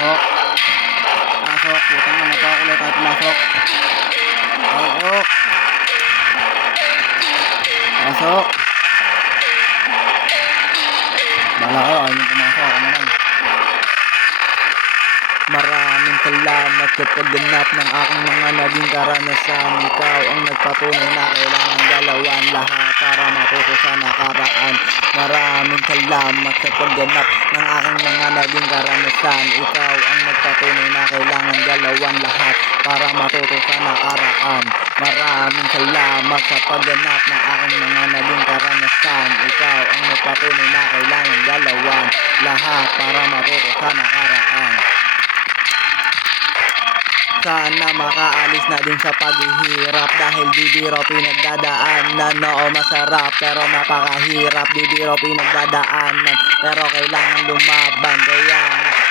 Pasok. Pasok. Putang na, napakulay tayo pumasok. Pasok. Pasok. Bala kayo, ayaw nyo pumasok. Ako na lang. Maraming salamat sa pagganap ng aking mga naging karanasan. Ikaw ang nagpatunay na kailangan galawan lahat para matuto sa nakaraan. Maraming salamat sa pagganap ng aking mga naging karanasan. Ikaw ang nagpatunay na kailangan galawan lahat para matuto sa nakaraan. Maraming salamat sa pagganap ng aking mga naging karanasan. Ikaw ang nagpatunay na kailangan galawan lahat para matuto sa nakaraan. Sana makaalis na din sa paghihirap dahil bibiro pinagdadaanan. Oo, masarap pero napakahirap. Bibiro pinagdadaanan pero kailangan lumaban. Kaya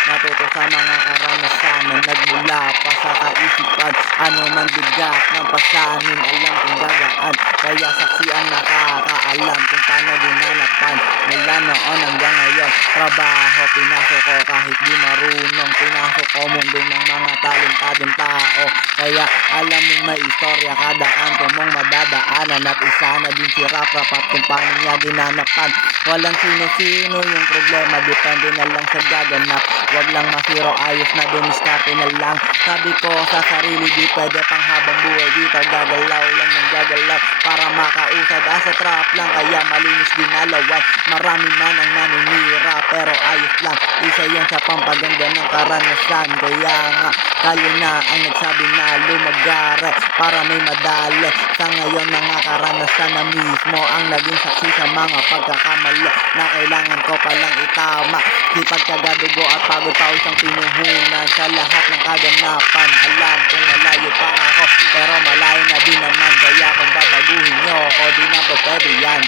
natuto sa mga karanasan na nagmula pa sa kaisipan. Ano man bigat ng pasanin, alam kong gagaan. Kaya saksi ang nakakaalam kung paano dinanapan. Mula noon hanggang ngayon, trabaho pinasok ko kahit di marunong. Pinasok ko mundo ng mga talentadong tao. Kaya alam mong may istorya kada kanto mong madadaanan. At isa na din si Rap-Rap at kung paano niya dinanapan. Walang sino-sino yung problema, depende na lang sa gaganap. Wag lang masiro, ayos na dumiskarte na lang. Sabi ko sa sarili, di pwede pang habang buhay dito. Gagalaw lang ng gagalaw para makausad. Sa trap lang kaya malinis ginalawan. Marami man ang naninira pero ayos lang. Isa yan sa pampaganda ng karanasan. Kaya nga kayo na ang nagsabi na lumagare para may madali. Sa ngayon mga karanasan na mismo ang naging saksi sa mga pagkakamali na kailangan ko palang itama. Sipag, kagadugo at pagod pa isang pinuhunan sa lahat ng kaganapan. Alam kong malayo pa ako pero malayo na din naman. Kaya kung babaguhin nyo ako, di na po pwede yan.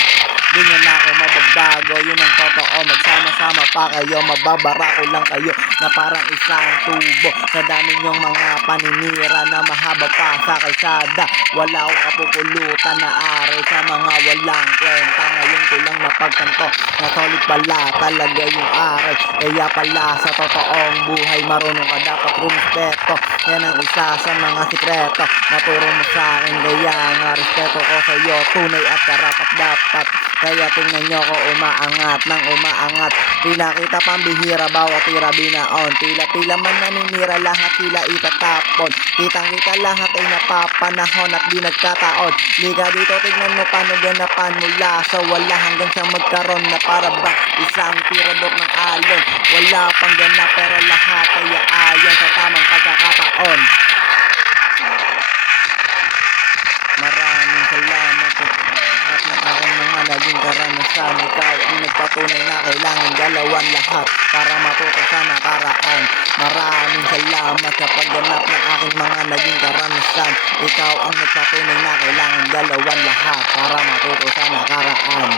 Di nyo na ako mababago, yun ang totoo. Magsama-sama pa kayo, mababara ko lang kayo na parang isang tubo. Sa dami nyong mga paninira na mahaba pa sa kalsada. Wala akong kapupulutan na aral sa mga walang kwenta. Ngayon ko lang napagtanto na solid pala talaga yung aral. Kaya pala sa totoong buhay marunong ka dapat rumispeto. Yan ang isa sa mga sikreto na turo mo sa akin. Kaya nga respeto ko sa iyo, tunay at karapat dapat. Kaya tingnan nyo ko umaangat ng umaangat. Pinakita pambihira, bawat tira binaon. Pila-pila man naninira, lahat sila itatapon. Kitang-kita lahat ay napapanahon at di nagkataon. Liga dito, tignan mo paano ganapan mula sa wala hanggang sa magkaroon na para ba isang tirador ng alon. Wala pang ganap pero lahat ay ayon sa tamang pagkakataon. Maraming salamat at ng aking mga naging karanasan. Ikaw ang nagpatunay na kailangan galawan lahat para matuto sa nakaraan. Maraming salamat sa pagganap ng aking mga naging karanasan. Ikaw ang nagpatunay na kailangan galawan lahat para matuto sa nakaraan.